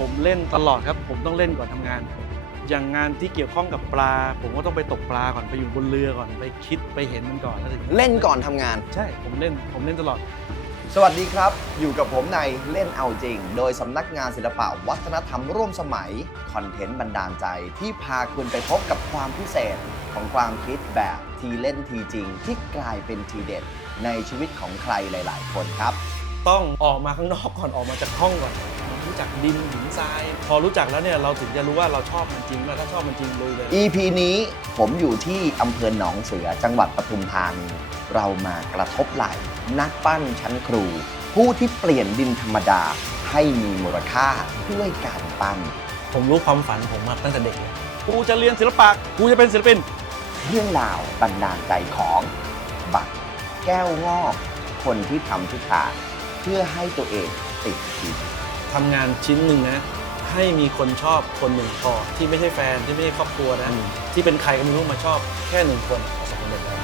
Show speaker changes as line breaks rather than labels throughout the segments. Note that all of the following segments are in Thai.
ผมเล่นตลอดครับ ผมต้องเล่นก่อนทำงาน อย่างงานที่เกี่ยวข้องกับปลา ผมก็ต้องไปตกปลาก่อนไปอยู่บนเรือก่อนไปคิดไปเห็นมันก่อนแล้วถึง
เล่นก่อนทำงาน
ใช่ผมเล่นผมเล่นตลอด
สวัสดีครับ อยู่กับผมในเล่นเอาจริง โดยสำนักงานศิลปะวัฒนธรรมร่วมสมัยคอนเทนต์บันดาลใจที่พาคุณไปพบกับความพิเศษของความคิดแบบทีเล่นทีจริง ที่กลายเป็นทีเด็ดในชีวิตของใครหลาย ๆ คนครับ
ต้องออกมาข้างนอกก่อนออกมาจากห้องก่อน รู้จักดินหินทราย พอรู้จักแล้วเนี่ยเราถึงจะรู้ว่าเราชอบมันจริงว่าถ้าชอบมันจริงลุยเลย
EP นี้ผมอยู่ที่อำเภอหนองเสือจังหวัดปทุมธานีเรามากระทบไหล่นักปั้นชั้นครู ผู้ที่เปลี่ยนดินธรรมดาให้มีมูลค่าด้วยการปั้น
ผมรู้ความฝันผมมาตั้งแต่เด็กเลยกูจะเรียนศิลปะกูจะเป็นศิลปิน
เรื่องราวบันดาลใจของบัตรแก้วงอก คนที่ทำทุกทางเพื่อให้ตัวเองติดที
ทำงานชิ้นหนึ่งนะ ให้มีคนชอบคนหนึ่งพอที่ไม่ใช่แฟนที่ไม่ใช่ครอบครัวนะ ที่เป็นใครก็ไม่รู้มาชอบแค่หนึ่งคนประสบความสำเร็จแล้ว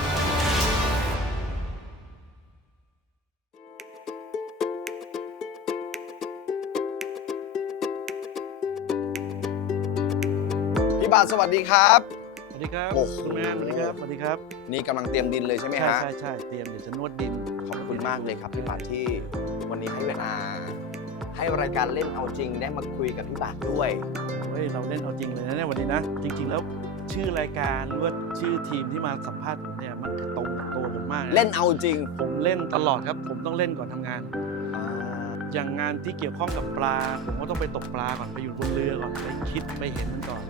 พี่บาทสวัสดีครับ
สวัสดีครับ
โอ้โห
คุณแม่สวัสดีครับสวัสดีครับ
นี่กำลังเตรียมดินเลยใช่ไหม
ใช่
ฮะ
ใช่ใช่เตรียมเดี๋ยวจะนวดดิน
ขอบคุณมากเลยครับพี่บาทที่วันนี้ให้เวลา ให้รายการเล่นเอาจริงได้มาคุยกับพี่บาทด้วย
เฮ้ยเราเล่นเอาจริงเลยนะเนี่ยวันนี้นะ จริง ๆ แล้วชื่อรายการหรือว่าชื่อทีมที่มาสัมภาษณ์ผมเนี่ยมันคือตรงกับตัวผมมากะ
เล่นเอาจริง
ผมเล่นตลอดครับ ผมต้องเล่นก่อนทำงาน อย่างงานที่เกี่ยวข้องกับปลา ผมก็ต้องไปตกปลาก่อนไปอยู่บนเรือก่อนไปคิดไปเห็นมันก่อน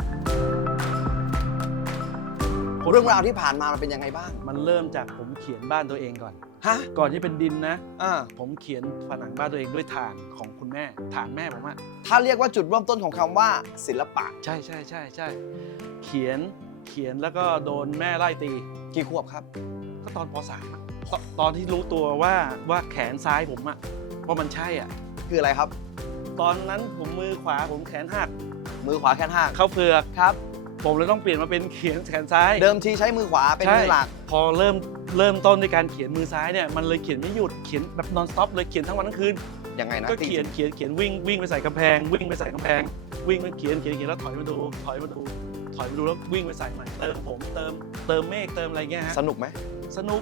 เรื่องราวที่ผ่านมามันเป็นยังไงบ้าง
มันเริ่มจากผมเขียนบ้านตัวเองก่อน
ฮะ
ก่อนที่เป็นดินนะ
อ่า
ผมเขียนผนังบ้านตัวเองด้วยถ่านของคุณแม่ถ่านแม่ผมอะ
ถ้าเรียกว่าจุดเริ่มต้นของคำว่าศิลปะ
ใช่ใช่ใช่ใช่เขียนเขียนแล้วก็โดนแม่ไล่ตี
กี่ขวบครับ
ก็ตอนป .3 อะตตอนที่รู้ตัวว่าว่าแขนซ้ายผมอะว่ามันใช่อะ
คืออะไรครับ
ตอนนั้นผมมือขวาผมแขนหัก
มือขวาแค่หัก
เข้าเผือก
ครับ
ผมเลยต้องเปลี่ยนมาเป็นเขียนแขนซ้าย
เดิมทีใช้มือขวาเป็น
ใช่
มือหลัก
พอเริ่มเริ่มต้นในการเขียนมือซ้ายเนี่ยมันเลยเขียนไม่หยุดเขียนแบบนอนสต็อปเลยเขียนทั้งวันทั้งคืน
ยังไงนะ
ก็เขียนเขียนเขียนวิ่งวิ่งไปใส่กำแพง วิ่งไปใส่กำแพง วิ่งไปเขียนเขียนเขียนแล้วถอยมาดูถอยมาดูถอยมาดูแล้ววิ่งไปใส่ใหม่เติมผมเติมเติมเมฆเติมอะไรเงี้ยฮะ
สนุกไหม
สนุก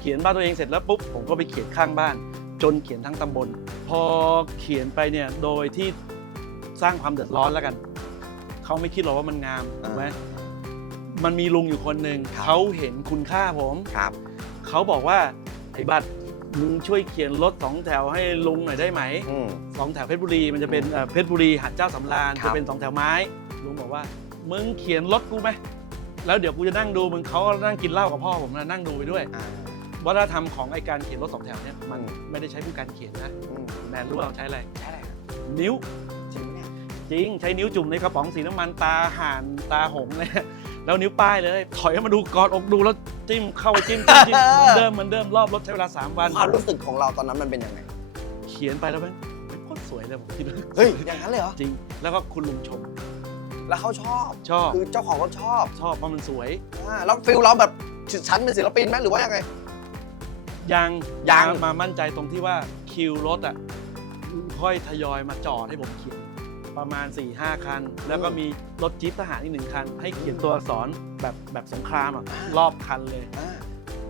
เขียนบ้านตัวเองเสร็จแล้วปุ๊บผมก็ไปเขียนข้างบ้าน จนเขียนทั้งตำบล พอเขียนไปเนี่ยโดยที่สร้างความเดือดร้อนแล้วกัน เขาไม่คิดหรอกว่ามันงามถูกไหมมันมีลุงอยู่คนหนึ่งเขาเห็นคุณค่าผม
ครับ
เขาบอกว่าไอ้บัตรมึงช่วยเขียนรถสองแถวให้ลุงหน่อยได้ไหม
อืม
สองแถวเพชรบุรีมันจะเป็นเอ่อเพชรบุรีหันเจ้าสำราญ
ครับ
จะเป็นสองแถวไม้ลุงบอกว่ามึงเขียนรถกูไหมแล้วเดี๋ยวกูจะนั่งดูมึงเขาก็นั่งกินเหล้ากับพ่อผมนะนั่งดูไปด้วย
อ่า
วัฒนธรรมของไอการเขียนรถสองแถวเนี่ยมัน
อืม
ไม่ได้ใช้ผู้การเขียนนะ
อืม
แมนรู้ว่าเราใช้อะไร
ใช่อะไรครับ
นิ้ว
จริงไหมเนี่ย
จริงใช้นิ้วจุ่มในกระป๋องสีน้ำมันตาห่านตาหงเลยแล้วนิ้วป้ายเลย ถอยมาดูกอดอกดูแล้วจิ้มเข้าไปจิ้มจิ้มจิ้มเหมือนเดิมเหมือนเดิมรอบรถใช้เวลา 3 วัน
ความรู้สึกของเราตอนนั้นมันเป็นยังไง
เขียนไปแล้วมันโคตรสวยเลยผมคิดว่า
เฮ้ยอย่างนั้นเลยเหรอ
จริง แล้วก็คุณลุงชม
แล้วเขาชอบ
ชอบ
คือเจ้าของรถชอบ
ชอบเพราะมันสวย
อ่าแล้วฟิลเราแบบฉันเป็นศิลปินไหมหรือว่ายังไง
ยัง
ยัง
มามามั่นใจตรงที่ว่าคิวรถอะค่อยทยอยมาจอดให้ผมเขียน ประมาณ 4-5หคัน แล้วก็มีรถจี๊ปทหารอีกหนึ่งคัน ให้เขียนตัวอักษรแบบแบบสงครามอะรอบคันเลย
อ่า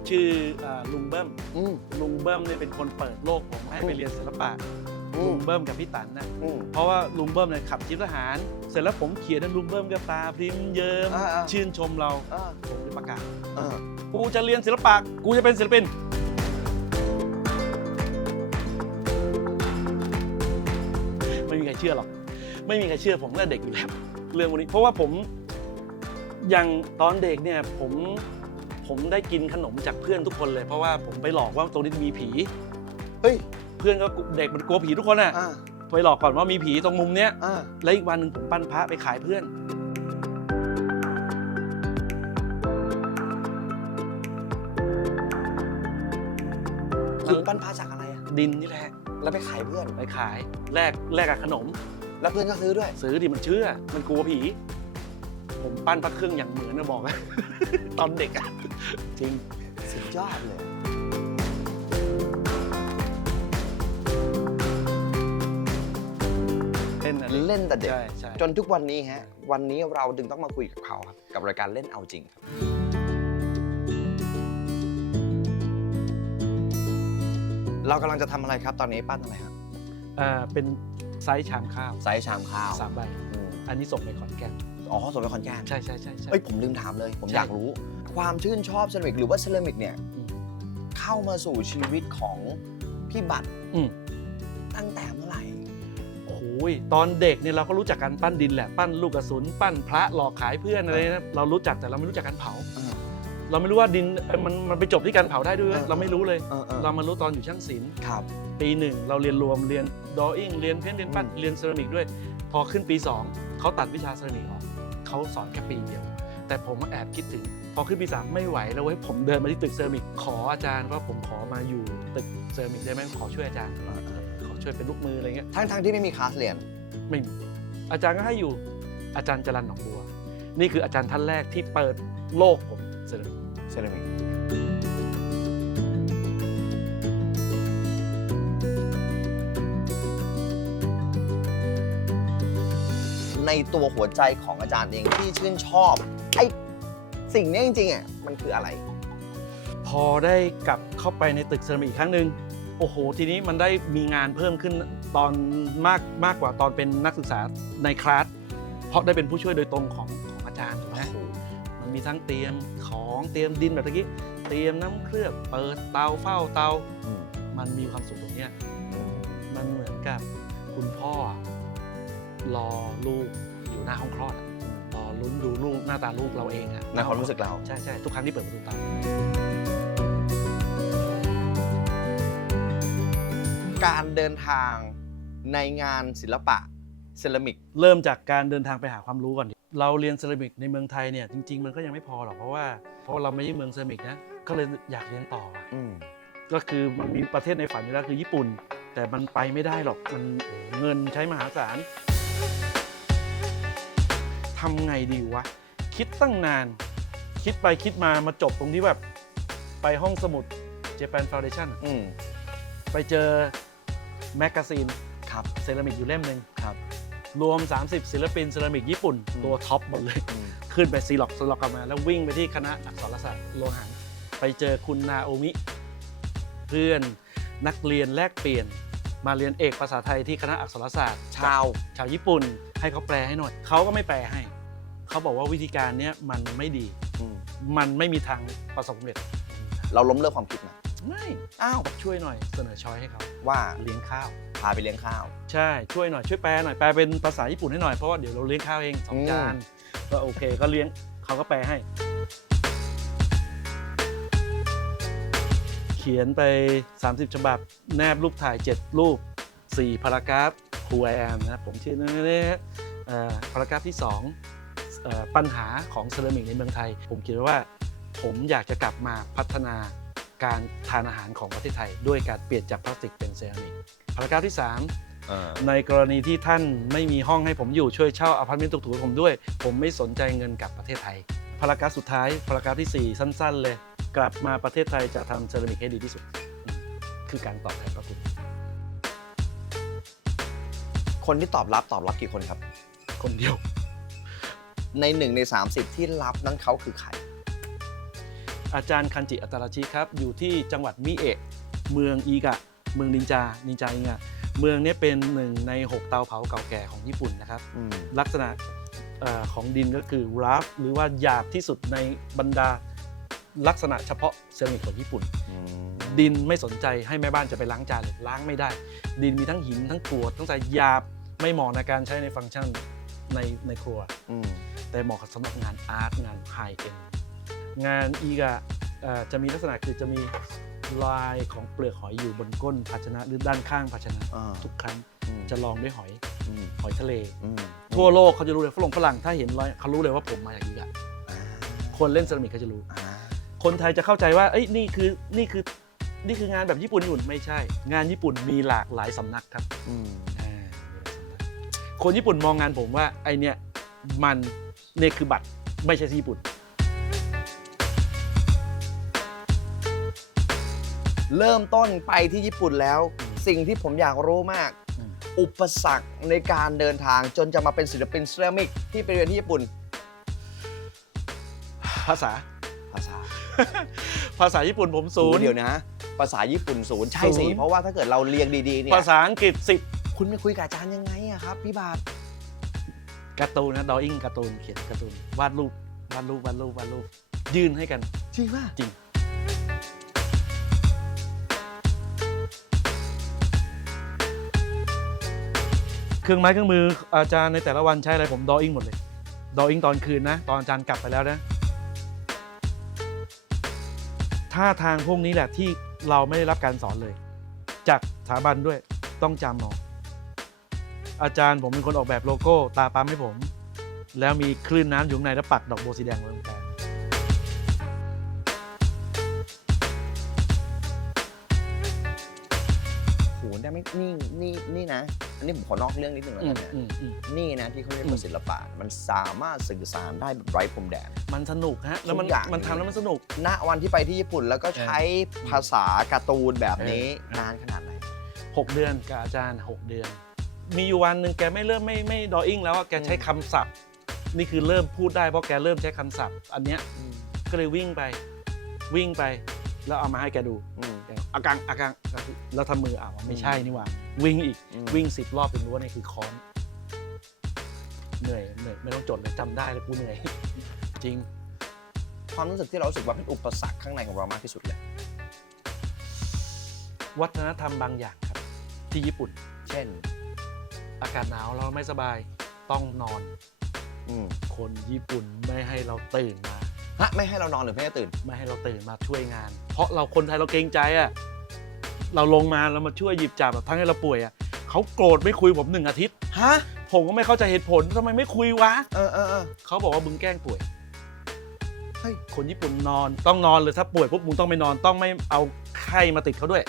ชื่อเอ่อลุงเบิ้ม
อืม
ลุงเบิ้มเนี่ยเป็นคนเปิดโลกผมให้ไปเรียนศิลปะ
อื
ลุ
ม
งเบิ้มกับพี่ตันนะ
อืม
เพราะว่าลุงเบิ้มเนี่ยขับจิ๊ปทหาร เสร็จแล้วผมเขียนนะลุงเบิ้มก็ตาพริมเยิ้ม
อ่าๆ
ชื่นชมเรา
อ่า
ผมเลยประกาศ
อ่า
กูจะเรียนศิลปะ กูจะเป็นศิลปิน ไม่มีใครเชื่อหรอก ไม่มีใครเชื่อผมตั้งแต่เด็กอยู่แล้วเรื่องวันนี้ เพราะว่าผมอย่างตอนเด็กเนี่ยผมผมได้กินขนมจากเพื่อนทุกคนเลย เพราะว่าผมไปหลอกว่าตรงนี้มีผี
เฮ้ย
เพื่อนก็เด็กมันกลัวผีทุกคนอะ
อ่า
ไปหลอกก่อนว่ามีผีตรงมุมเนี้ย
อ่า
แล้วอีกวันหนึ่งผมปั้นพระไปขายเพื่อน
คุณปั้นพระจากอะไรอะ
ดินนี่แหละ
แล้วไปขายเพื่อน
ไปขายแลกแลกกับขนม
แล้วเพื่อนก็ซื้อด้วย
ซื้อดิมันเชื่อ มันกลัวผี ผมปั้นพระเครื่องอย่างเหมือนนะบอกนะ ตอนเด็กอะจริง
สุดยอดเลย
เล่นล่นอะไร
เล่นแต่เด็ก
ใช่ใช่
จนทุกวันนี้ฮะ วันนี้เราดึงต้องมาคุยกับเขาครับ กับรายการเล่นเอาจริงครับ เรากำลังจะทำอะไรครับ ตอนนี้ปั้นอะไรครับ
อ่าเป็น ไซส์ชามข้าว
ไซส์ชามข้าว
สามใบ
อืม
อันนี้ส่งไปขอนแก่น
อ๋อส่งไปคอนแกน
ใช่ใช่ใช่ใช่
เอ้ยผมลืมถามเลย ผม
ใช่
อยากรู้ ความชื่นชอบเซรามิกหรือว่าเซรามิกเนี่ย
อืม
เข้ามาสู่ชีวิตของพี่บัตร
อืม
ตั้งแต่เมื่อไหร่
โอ้ยตอนเด็กเนี่ยเราก็รู้จักการปั้นดินแหละ ปั้นลูกกระสุน ปั้นพระหลอกขายเพื่อนอะไรนะเรารู้จักแต่เราไม่รู้จักการเผา เราไม่รู้ว่าดินเอ้ยมันมันไปจบที่การเผาได้ด้วย
เออ
เราไม่รู้เลย
เออเออ
เรามารู้ตอนอยู่ช่างศิลป์
ครับ
ปีหนึ่งเราเรียนรวมเรียนดออิ่งเรียนเพ้นท์เรียนปั้น
อืม
เรียนเซรามิกด้วย พอขึ้นปี 2เขาตัดวิชาเซรามิกออกเขาสอนแค่ปีเดียว แต่ผมแอบคิดถึง พอขึ้นปี 3 ไม่ไหวแล้วเว้ยผมเดินมาที่ตึกเซรามิกขออาจารย์ว่าผมขอมาอยู่ตึกเซรามิกได้ไหมขอช่วยอาจารย์ขอช่วยเป็นลูกมืออะไรเงี้ย
ทั้งทั้งที่ไม่มีคลาสเรียน
ไม่มีอาจารย์ก็ให้อยู่อาจารย์จรันหนองบัว นี่คืออาจารย์ท่านแรกที่เปิดโลกผมเซรามิก
เซรามิกในตัวหัวใจของอาจารย์เองที่ชื่นชอบไอ้สิ่งเนี้ยจริงๆอะมันคืออะไร
พอได้กลับเข้าไปในตึกเซรามิกอีกครั้งหนึ่งโอ้โห ทีนี้มันได้มีงานเพิ่มขึ้นตอนมากมากกว่าตอนเป็นนักศึกษาในคลาสเพราะได้เป็นผู้ช่วยโดยตรงของของอาจารย์ถูกไห มมันมีทั้งเตรียมของเตรียมดินแบบตะกี้เตรียมน้ำเคลือบเปิดเตาเฝ้าเตา
อืม
มันมีความสุขตรงเนี้ยมันเหมือนกับคุณพ่ออะรอลูกอยู่หน้าห้องคลอดอะรอลุ้นดูลูกหน้าตาลูกเราเองอะ
ในความรู้สึกเรา
ใช่ใช่ทุกครั้งที่เปิดประตูเตา
การเดินทางในงานศิลปะ เซรามิก
เริ่มจากการเดินทางไปหาความรู้ก่อนดิเราเรียนเซรามิกในเมืองไทยเนี่ยจริง ๆ มันก็ยังไม่พอหรอกเพราะว่าเพราะว่าเราไม่ใช่เมืองเซรามิกนะก็เลยอยากเรียนต่ออะ
อืม
ก็คือมันมีประเทศในฝันอยู่แล้วคือญี่ปุ่น แต่มันไปไม่ได้หรอกมันโอ้โหเงินใช้มหาศาลทำไงดีวะ คิดตั้งนาน คิดไปคิดมามาจบตรงที่แบบ ไปห้องสมุด Japan Foundation อะ
อืม
ไปเจอแมกกาซีน
ครับ
เซรามิกอยู่เล่มหนึ่ง
ครับ
รวม 30 ศิลปินเซรามิกญี่ปุ่น
อืม
ตัวท็อปหมดเลย
อืม
ขึ้นไปซีล็อกซีล็อกกลับมา แล้ววิ่งไปที่คณะอักษรศาสตร์โลหะไปเจอคุณนาโอมิ เพื่อนนักเรียนแลกเปลี่ยน มาเรียนเอกภาษาไทยที่คณะอักษรศาสตร์
ชาว
ชาวญี่ปุ่น ให้เขาแปลให้หน่อยเขาก็ไม่แปลให้เขาบอกว่าวิธีการเนี้ยมันไม่ดี
อืม
มันไม่มีทางประสบความสำเร็จ
เราล้มเลิกความคิดมา
ไม่
อ้าว
ช่วยหน่อยเสนอช้อยให้เขา
ว่า
เลี้ยงข้าว
พาไปเลี้ยงข้าว
ใช่ช่วยหน่อยช่วยแปลหน่อยแปลเป็นภาษาญี่ปุ่นให้หน่อยเพราะว่าเดี๋ยวเราเลี้ยงข้าวเองสอง
อืม
จานก็โอเคก็เลี้ยงเขาก็แปลให้ เขียนไป 30 ฉบับ แนบรูปถ่าย 7 รูป 4 พารากราฟ Who I am นะผมชื่อนี่เอ่อพารากราฟที่2เอ่อปัญหาของเซรามิกในเมืองไทย ผมคิดว่าผมอยากจะกลับมาพัฒนา การทานอาหารของประเทศไทย ด้วยการเปลี่ยนจากพลาสติกเป็นเซรามิกพารากราฟที่ 3 ในกรณีที่ท่านไม่มีห้องให้ผมอยู่ช่วยเช่าอพาร์ตเมนต์ถูกๆให้ผมด้วย ผมไม่สนใจเงินกลับประเทศไทยพารากราฟสุดท้ายพารากราฟที่ 4 สั้น ๆ เลย กลับมาประเทศไทยจะทำเซรามิกให้ดีที่สุดอืมคือการตอบแทนพระคุณ
คนที่ตอบรับตอบรับกี่คนครับ
คนเดียว
ในหนึ่งใน 30 ที่รับนั้นเขาคือใคร
อาจารย์คันจิอัตราชิครับ อยู่ที่จังหวัดมิเอะเมืองอีกะ เมืองนินจา นินจาอิงะเมืองเนี้เป็นหนึ่งใน 6 เตาเผาเก่าแก่ของญี่ปุ่นนะครับ
อืม
ลักษณะเออของดินก็คือราฟหรือว่าหยาบที่สุดในบรรดาลักษณะเฉพาะเซรามิกของญี่ปุ่นดินไม่สนใจให้แม่บ้านจะไปล้างจานเลยล้างไม่ได้ ดินมีทั้งหินทั้งกรวดทั้งสายหยาบไม่เหมาะในการใช้ในฟังก์ชันในในครัว
อืม
แต่เหมาะกับสำหรับงานอาร์ตงานไฮเอ็น งานอีกอะเอ่อจะมีลักษณะคือจะมีลายของเปลือกหอยอยู่บนก้นภาชนะหรือด้านข้างภาชนะ
อ่า
ทุกครั้ง
อืม
จะลองด้วยหอย
อืม
หอยทะเล
อืม
ทั่วโลกเขาจะรู้เลยฝรั่งฝรั่งถ้าเห็นรอยเขารู้เลยว่าผมมาจากอีกอะ
อ่า
คนเล่นเซรามิกเขาจะรู้
อ่า
คนไทยจะเข้าใจว่าเอ้ยนี่คือนี่คือนี่คืองานแบบญี่ปุ่นญี่ปุ่นไม่ใช่ งานญี่ปุ่นมีหลากหลายสำนักครับ
อืม
อ่ามีหลายสำนักคนญี่ปุ่นมองงานผมว่าไอเนี่ยมันเนี่ยคือบัตรไม่ใช่ที่ญี่ปุ่น
เริ่มต้นไปที่ญี่ปุ่นแล้ว สิ่งที่ผมอยากรู้มาก
อืม
อุปสรรคในการเดินทางจนจะมาเป็นศิลปินเซรามิกที่ไปเรียนที่ญี่ปุ่น
ภาษา
ภาษา
ภาษาญี่ปุ่นผมศูนย์
เดี๋ยวนะ ภาษาญี่ปุ่นศูนย์ใช่
ศู
สิ
นย์
เพราะว่าถ้าเกิดเราเรียงดีๆเนี่ย
ภาษาอังกฤษสิบ
คุณไม่คุยกับอาจารย์ยังไงอะครับพี่บาท
การ์ตูนนะดออิ่งการ์ตูนเขียนการ์ตูนวาดรูปวาดรูปวาดรูปวาดรูปยื่นให้กัน
จริงป่ะ
จริง รื่องไม้เครื่องมืออาจารย์ในแต่ละวันใช้อะไรผมดออิ่งหมดเลยดออิ่งตอนคืนนะ ตอนอาจารย์กลับไปแล้วนะท่าทางพวกนี้แหละที่เราไม่ได้รับการสอนเลย จากสถาบันด้วยต้องจำเอาอาจารย์ผมเป็นคนออกแบบโลโก้ตาปั๊มให้ผม แล้วมีคลื่นน้ำอยู่ในแล้วปักดอกโบสีแดงไว้ตรงกลาง
โหได้ไหมนี่นี่นี่นะ อันนี้ผมขอนอกเรื่องนิดนึงแล้ว
อื
กั
ม
นนะ
อืมอืม
นี่นะที่เขาเรียก
อื
ว่ามศิลปะ มันสามารถสื่อสารได้แบบไร้พรมแดน
มันสนุกฮะ แล้วมัน
ทุกอย่าง
มันทำแล้วมันสนุก
ณวันที่ไปที่ญี่ปุ่นแล้วก็ใช้ภาษาการ์ตูนแบบนี้
เออ
นานขนาดไหน
6 เดือนกับอาจารย์ 6 เดือน มีอยู่วันหนึ่งแกไม่เริ่มไม่ไม่ดออิ่งแล้วอะแกใช้คำศัพท์ นี่คือเริ่มพูดได้เพราะแกเริ่มใช้คำศัพท์ อันเนี้ยก็เลยวิ่งไป วิ่งไป แล้วเอามาให้แกดู
อืม
แกบอกอากังอากังแล้วทำมืออ่าวไม่ใช่นี่หว่า วิ่งอีก
อืม
วิ่งสิบรอบเป็นรู้ว่านี่คือค้อนเหนื่อยเหนื่อยไม่ต้องจดเลยจำได้เลยกูเหนื่อย จริง
ความรู้สึกที่เรารู้สึกว่าเป็นอุปสรรคข้างในของเรามากที่สุดเลย
วัฒนธรรมบางอย่างครับ ที่ญี่ปุ่น
เช่น
อากาศหนาวเราไม่สบายต้องนอน
อืม
คนญี่ปุ่นไม่ให้เราตื่นมา
ฮะ ไม่ให้เรานอนหรือไม่ให้ตื่น
ไม่ให้เราตื่นมาช่วยงาน เพราะเราคนไทยเราเกรงใจอะเราลงมาเรามาช่วยหยิบจับแบบทั้งให้เราป่วยอะเขาโกรธไม่คุยผมหนึ่งอาทิตย์
ฮะ
ผมก็ไม่เข้าใจเหตุผลทำไมไม่คุยวะ
เออเออเออ
เขาบอกว่ามึงแกล้งป่วย
เฮ้ย
คนญี่ปุ่นนอนต้องนอนเลยถ้าป่วยปุ๊บมึงต้องไม่นอนต้องไม่เอาไข้มาติดเขาด้วย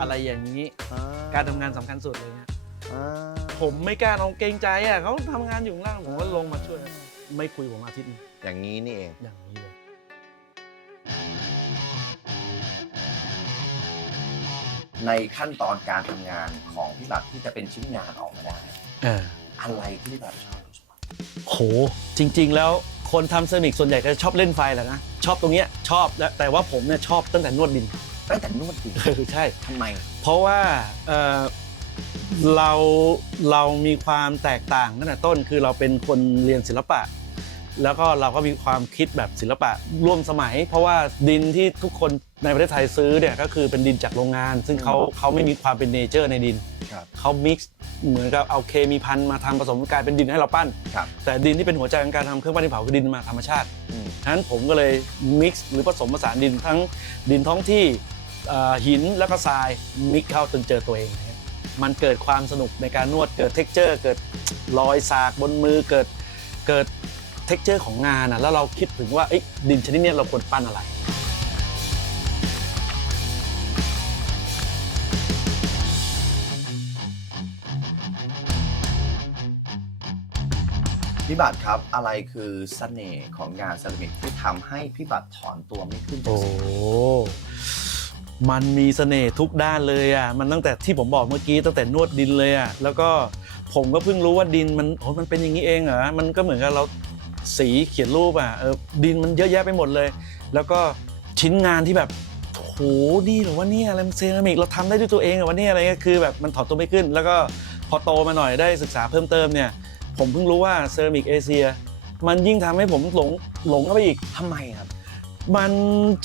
อะไรอย่างนี้
อ่
การทำงานสำคัญสุดเลยนะ
อ่า
ผมไม่กล้าลงเกรงใจอะเขาทำงานอยู่ข้างล่างผมก็ลงมาช่วย ไม่คุยผมอาทิตย์หนึ่ง
อย่างนี้นี่เอง
อย่างนี้เลย
ในขั้นตอนการทำงานของพี่บัตรที่จะเป็นชิ้นงานออกมาได้
เออ
อะไรที่พี่บัตรชอบที่สุด
โห จริง ๆ แล้วคนทำเซรามิกส่วนใหญ่ก็จะชอบเล่นไฟแหละนะ ชอบตรงเนี้ยชอบแล้วแต่ว่าผมเนี่ยชอบตั้งแต่นวดดิน
ตั้งแต่นวดดิน
เออใช่
ทำไม
เพราะว่าเอ่อเราเรามีความแตกต่างตั้งแต่ต้นคือเราเป็นคนเรียนศิลปะ แล้วก็เราก็มีความคิดแบบศิลปะร่วมสมัย เพราะว่าดินที่ทุกคนในประเทศไทยซื้อเนี่ยก็คือเป็นดินจากโรงงาน ซึ่งเขาเขาไม่มีความเป็นเนเจอร์ในดิน
ครับ
เขามิกซ์เหมือนกับเอาเคมีพันมาทำผสมกลายเป็นดินให้เราปั้น
ครับ
แต่ดินที่เป็นหัวใจของการทำเครื่องปั้นดินเผาคือดินมาธรรมชาติ
อืม
ฉะนั้นผมก็เลยมิกซ์หรือผสมผสานดินทั้งดินท้องที่เอ่อหินแล้วก็ทรายมิกซ์เข้าจนเจอตัวเองนะครับมันเกิดความสนุกในการนวดเกิดเท็กเจอร์ เกิดรอยสากบนมือเกิดเกิด เท็กเจอร์ของงานอะแล้วเราคิดถึงว่าเอ๊ะดินชนิดเนี้ยเราควรปั้นอะไร
พี่บัตรครับอะไรคือเสน่ห์ของงานเซรามิกที่ทำให้พี่บัตรถอนตัวไม่ขึ้นจาก
โอ้
สิ่งนี้
มันมีเสน่ห์ทุกด้านเลยอะมันตั้งแต่ที่ผมบอกเมื่อกี้ตั้งแต่นวดดินเลยอะแล้วก็ผมก็เพิ่งรู้ว่าดินมันโอ้มันเป็นอย่างนี้เองเหรอมันก็เหมือนกับเรา สีเขียนรูปอะเออดินมันเยอะแยะไปหมดเลย แล้วก็ชิ้นงานที่แบบโหนี่เหรือว่านี่อะไรมันเซรามิกเราทำได้ด้วยตัวเองเหรอวะเนี่ยอะไรเงี้ยคือแบบมันถอดตัวไม่ขึ้น แล้วก็พอโตมาหน่อยได้ศึกษาเพิ่มเติมเนี่ยผมเพิ่งรู้ว่าเซรามิกเอเชียมันยิ่งทำให้ผมหลงหลงเข้าไปอีก
ทำไมครับ
มัน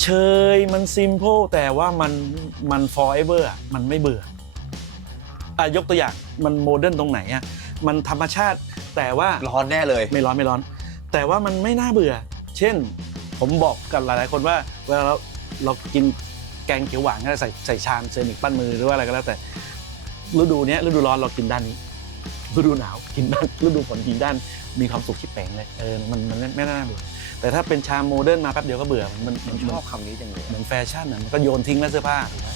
เชยมันซิม p พ e แต่ว่ามันมัน forever อะมันไม่เบื่ออะยกตัวอย่างมันโมเดิร์นตรงไหนอะมันธรรมชาติแต่ว่า
ร้อนแน่เลย
ไม่ร้อนไม่ร้อน แต่ว่ามันไม่น่าเบื่อ เช่น ผมบอกกับหลายๆ คนว่าเวลาเราเรากินแกงเขียวหวานก็ใส่ใส่ชามเซรามิกปั้นมือหรือว่าอะไรก็แล้วแต่ฤดูเนี้ยฤดูร้อนเรากินด้านนี้ฤดูหนาวกินด้านฤดูฝนกินด้านมีความสุขที่แปลงเลยเออมันมันไม่น่าเบื่อแต่ถ้าเป็นชามโมเดิร์นมาแป๊บเดียวก็เบื่อมัน
ผ
มัน
ม
มัน
ชอบคำนี้จังเลย
เหมือนแฟชั่นอะมันก็โยนทิ้งแล้วเสื้อผ้าถูกไหม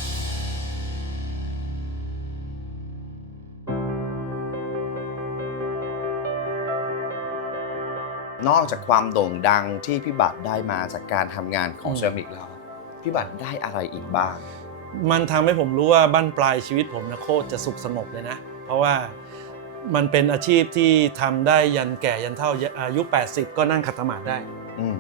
นอกจากความโด่งดังที่พี่บัตรได้มาจากการทำงานของเซรามิกแล้วพี่บัตรได้อะไรอีกบ้าง
มันทำให้ผมรู้ว่าบั้นปลายชีวิตผมนะโคตรจะสุขสงบเลยนะเพเพราะว่ามันเป็นอาชีพที่ทำได้ยันแก่ยันเท่าอายุ 80 ก็นั่งขัดสมาธิได้
อืม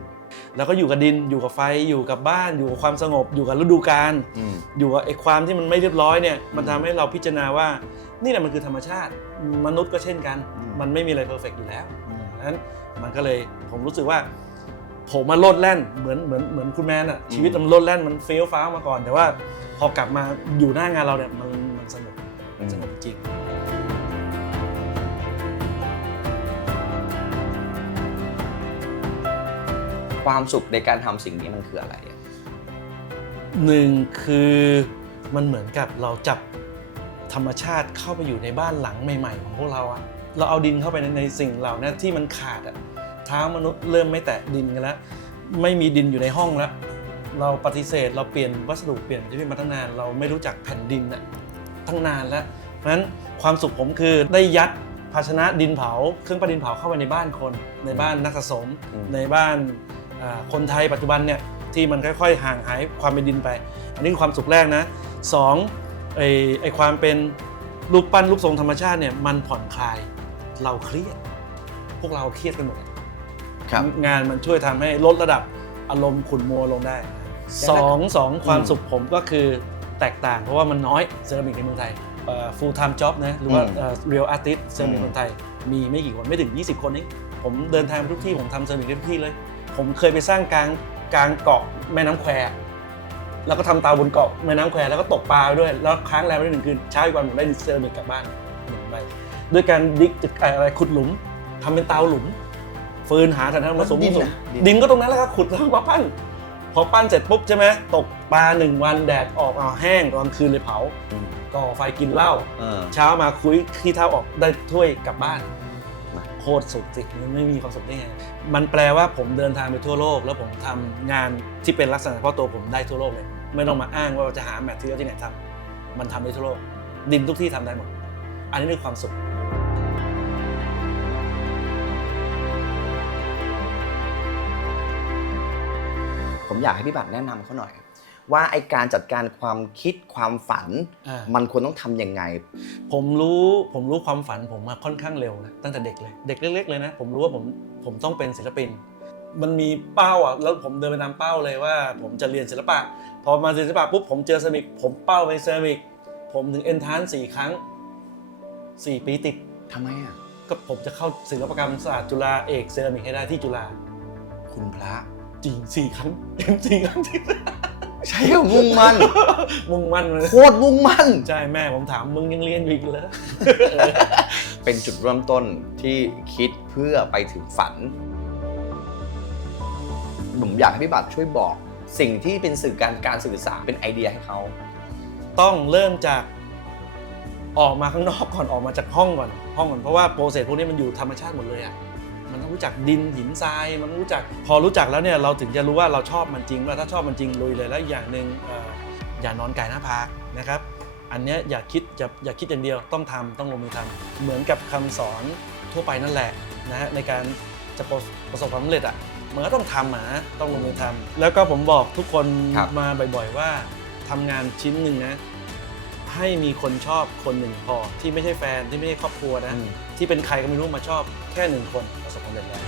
แล้วก็อยู่กับดินอยู่กับไฟอยู่กับบ้านอยู่กับความสงบ อยู่กับฤดูกาล
อืม
อยู่กับไอ้ความที่มันไม่เรียบร้อยเนี่ยมันทำให้เราพิจารณาว่า นี่แหละมันคือธรรมชาติ มนุษย์ก็เช่นกัน มันไม่มีอะไรเพอร์เฟกอยู่แล้วดังนั้น มันก็เลยผมรู้สึกว่า ผมมาโลดแล่นเหมือนเหมือนเหมือนคุณแมนอะชีวิตมันโลดแล่นมันเฟี้ยวฟ้าวมาก่อน แต่ว่าพอกลับมาอยู่หน้างานเราเนี่ยมันมันสนุกมันสนุกจริง
ความสุขในการทำสิ่งนี้มันคืออะไรอะ
หนึ่งคือมันเหมือนกับเราจับธรรมชาติเข้าไปอยู่ในบ้านหลังใหม่ ๆ ของพวกเราอะ เราเอาดินเข้าไปในในสิ่งเหล่านั้นที่มันขาดอะเท้ามนุษย์เริ่มไม่แตะดินกันแล้ว ไม่มีดินอยู่ในห้องแล้ว เราปฏิเสธเราเปลี่ยนวัสดุเปลี่ยนชีวิตมาตั้งนาน เราไม่รู้จักแผ่นดินอะตั้งนานแล้วเพราะฉะนั้นความสุขผมคือได้ยัดภาชนะดินเผา เครื่องประดินเผาเข้าไปในบ้านคน ในบ้านนักสะสม ในบ้านอ่าคนไทยปัจจุบันเนี่ยที่มันค่อยๆ ห่างหายความเป็นดินไป อันนี้คือความสุขแรกนะสองไอ้ไอ้ความเป็นรูปปั้นรูปทรงธรรมชาติเนี่ยมันผ่อนคลาย เราเครียด พวกเราเครียดกันหมด
ครับ
งานมันช่วยทำให้ลดระดับอารมณ์ขุ่นมัวลงได้สองสองความสุขผมก็คือแตกต่าง เพราะว่ามันน้อยเซรามิกในเมืองไทยเอ่อ full time job นะหรือว่า
อืม
เอ่อ real artist เซรามิก
อืม
เมืองไทย มีไม่กี่คนไม่ถึง 20 คนเองผมเดินทางไปทุกที่ผมทำเซรามิกได้ทุกที่เลย ผมเคยไปสร้างกลางกลางเกาะแม่น้ำแควแล้วก็ทำเตาบนเกาะแม่น้ำแควแล้วก็ตกปลาไปด้วย แล้วค้างแรมไปได้หนึ่งคืนเช้าอีกวันผมได้เซรามิกกลับบ้านหนึ่งใบ ด้วยการดิกเอ่ออะไรขุดหลุมทำเป็นเตาหลุม ฟืนหาฐานผสม
ดิน
ผสม
น่ะดิน
ดินก็ตรงนั้นแหล้วก็ขุดแล้วมาปั้น พอปั้นเสร็จปุ๊บใช่ไหมตกปลาหนึ่งวันแดดออกเอาแห้งตอนคืนเลยเผา
อืม
ก่อไฟกินเหล้า
เออ
เช้ามาคุยขี้เท้าออกได้ถ้วยกลับบ้าน
มา
โคตรสุขสิมันไม่มีความสุขได้ไงมันแปลว่าผมเดินทางไปทั่วโลก แล้วผมทำงานที่เป็นลักษณะเฉพาะตัวผมได้ทั่วโลกเลย ไม่ต้องมาอ้างว่าจะหาแมทเทียลที่ไหนทำมันทำได้ทั่วโลก ดินทุกที่ทำได้หมด อันนี้คือความสุข
อยากให้พี่บัตรแนะนำเขาหน่อย ว่าไอการจัดการความคิดความฝัน
อ่า
มันควรต้องทำยังไง
ผมรู้ผมรู้ความฝันผมมาค่อนข้างเร็วนะตั้งแต่เด็กเลยเด็กเล็ก ๆ เลยนะ ผมรู้ว่าผมผมต้องเป็นศิลปิน มันมีเป้าอะแล้วผมเดินไปตามเป้าเลยว่า ผมจะเรียนศิลปะ พอมาเรียนศิลปะปุ๊บผมเจอเซรามิกผมเป้าไปเซรามิกผมถึงเอนทานสี่ครั้งสี่ปีติด
ทำไมอะ
ก็ผมจะเข้าศิลปกรรมศาสตร์จุฬาเอกเซรามิกให้ได้ที่จุฬา
คุณพระ
จริงสี่ครั้งเต็มสี่ครั้งที่
ใช่เหรอมุ่งมั่น
มุ่งมั่นเลย
โคตรมุ่งมั่น
ใช่แม่ผมถามมึงยังเรียนอยู่อีกเหรอ
เป็นจุดเริ่มต้นที่คิดเพื่อไปถึงฝันผมอยากให้พี่บัตรช่วยบอก สิ่งที่เป็นสื่อการการสื่อสารเป็นไอเดียให้เขา
ต้องเริ่มจากออกมาข้างนอกก่อนออกมาจากห้องก่อนห้องก่อนเพราะว่าโปรเซสพวกนี้มันอยู่ธรรมชาติหมดเลยอะ มันต้องรู้จักดินหินทราย มันต้องรู้จักพอรู้จักแล้วเนี่ยเราถึงจะรู้ว่าเราชอบมันจริงว่าถ้าชอบมันจริงลุยเลยแล้วอีกอย่างหนึ่งเอ่ออย่านอนกายหน้าผากนะครับอันเนี้ยอย่าคิดอย่าอย่าคิดอย่างเดียวต้องทำต้องลงมือทำเหมือนกับคำสอนทั่วไปนั่นแหละนะฮะในการจะประประสบความสำเร็จอะมันก็ต้องทำอะนะต้องลงมือทำแล้วก็ผมบอกทุกคน
ครับ
มาบ่อยๆว่าทำงานชิ้นหนึ่งนะให้มีคนชอบคนหนึ่งพอที่ไม่ใช่แฟนที่ไม่ใช่ครอบครัวนะ
อืม
ที่เป็นใครก็ไม่รู้มาชอบแค่หนึ่งคนประสบความสำเร็จแล้ว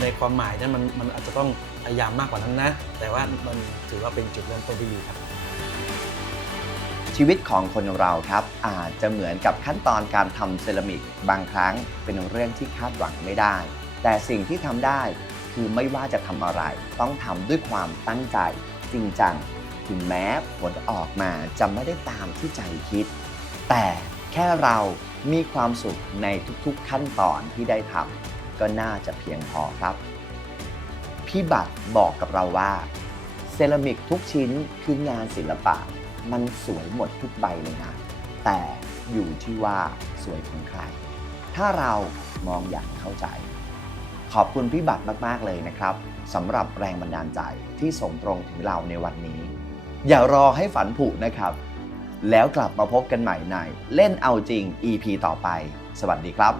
ในความหมายนั้นมันมันอาจจะต้องพยายามมากกว่านั้นนะ แต่ว่ามันถือว่าเป็นจุดเริ่มต้นที่ดีครับ
ชีวิตของคนเราครับ อาจจะเหมือนกับขั้นตอนการทำเซรามิก บางครั้งเป็นเรื่องที่คาดหวังไม่ได้ แต่สิ่งที่ทำได้คือไม่ว่าจะทำอะไร ต้องทำด้วยความตั้งใจ จริงจัง ถึงแม้ผลออกมาจะไม่ได้ตามที่ใจคิด แต่แค่เรามีความสุขในทุกๆขั้นตอนที่ได้ทำก็น่าจะเพียงพอครับ พี่บัตรบอกกับเราว่า เซรามิกทุกชิ้นคืองานศิลปะ มันสวยหมดทุกใบเลยนะ แต่อยู่ที่ว่าสวยของใคร ถ้าเรามองอย่างเข้าใจ ขอบคุณพี่บัตรมาก ๆ เลยนะครับสำหรับแรงบันดาลใจที่ส่งตรงถึงเราในวันนี้ อย่ารอให้ฝันผุนะครับ แล้วกลับมาพบกันใหม่ในเล่นเอาจริง EP ต่อไป สวัสดีครับ